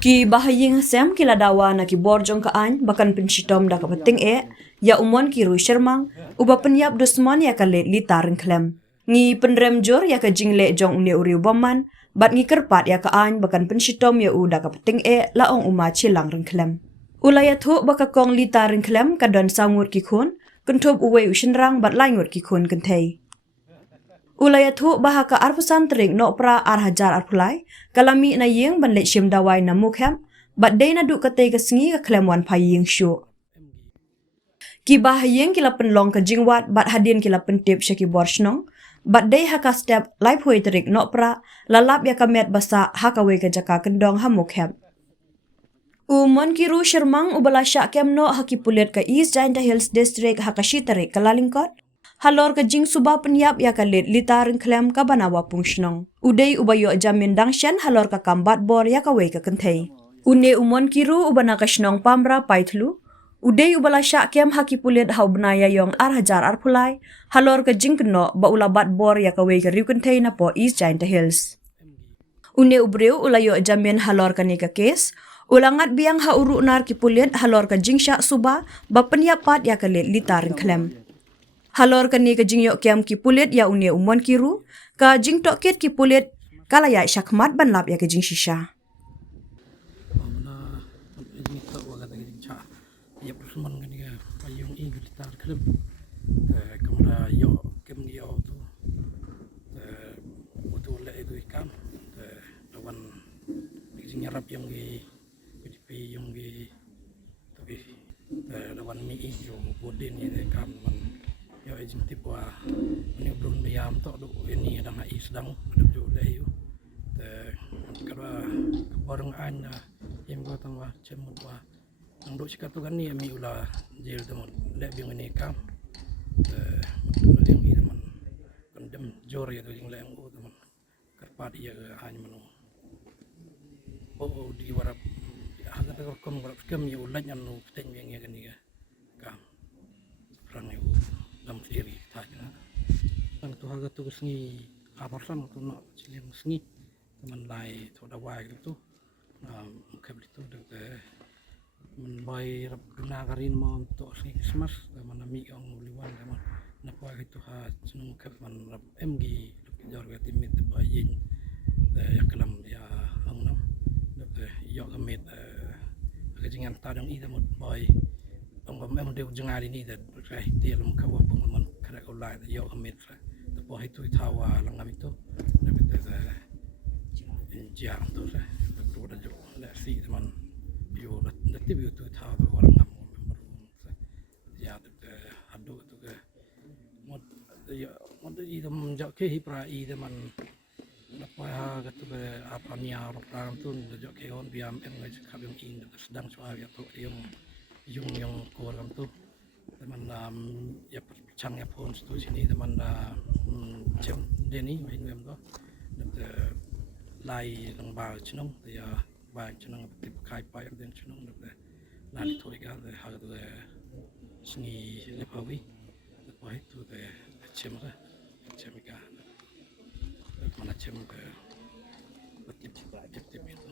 Ki bahaying sem kila dawa na ki borjong ka an bakan pensitom da ka penting ya umon ki ru shermang uba pyniap dusman ya ka lita klem ngi penrem jor ya ka jingle jong une uriu boman bat ngi kerpat ya ka an bakan pensitom ya u da ka penting la ong uma chilang klem ulaya thu baka Kong Lita klem ka don sangut ki khun kuntup uwe ushinrang bat laingut ki khun kentei ulaya thu bahaka arpusan tering no pra arhajar arpulai kalami na yeng ban le shim dawai na mukhem bat dei na du kate ka sngi ka klemwan phaying shu ki bahayeng kila penlong ka jingwat bat hadin kila pentip shaki borshnong bat dei haka step life way terik no pra lalap ya kamet basa haka we ka jaka kendong ha mukhem umon kiru shermang ubala syak kem no haki pulet ka East Giant Hills District hakashi terik kalalingkot halor ka jing suba pyniap ya ka lita klem ka banawa pungshnong udei ubayo jamin dangshan halor ka kambat bor ya ka we ka kenthei une umon kiru ubana ka shnong pamra paithlu udei ubala syak kem haki pulet hau benaya yong arhajar arpulai halor ka jing kno ba ulabat bor ya ka we ka riu kenthei na po East Giant Hills une ubreu ulayo jamin halor ka ni ka kes ulangat biang ha uru nar ki pulet halor ka jing syak suba ba pyniap pat ya ka lita klem halor ka ni ka jing yok kiam ki pulet ya une umon kiru ka jing tok ket ki pulet kala ya syakmat ban lap ya ka jing shisha yo ejim tipwa ni blun biam to do ini dang ai sedang do le yu te kada borong an yem go tang wa chem wa ang do sikatu kan ni mi ula jil temon le bing ni kam te yang i teman kendem jor ya to jing le ang o teman karpat ya an manu o di warap haga ta kom warap kem yu la nyan no teng yang ya kan ni kam rang yu dam siri tanya ang tu haga tu sngi aparsan tu no chilim sngi teman lai tu dawai tu kabel itu de men boy rap guna karin mon to sngi Christmas teman mi ong liwan teman na po itu ha senung kap man rap mg jor ga timit bayin ya kalam ya ang nam de yo kamit ka jingan tadang ida mod boy ông em đều dừng ai đi nè rồi tiền làm khâu bông mình khai câu lại thì yêu mệt rồi tập bỏ hết tuổi thao là ngắm itu để mình tới giang tôi rồi tôi đã chụp lại xí thì mình yêu đã tiếp yêu tuổi thao tôi orang ngắm mình baru ya được hadu tu ke một đi thì mình chọn cái hipra i thì mình apa ha tu ke apa nia orang tu chọn cái on biam em ngay khắp yang in sedang soal ya tu yung kurang tu teman ya percang ya pun tu sini teman cem deni main mem tu de lai lang ba chnong ya ba chnong tip khai pa yang den chnong de la ni thoi ga de ha de sngi le pawi de pai tu de cem ga mana cem ke tip itu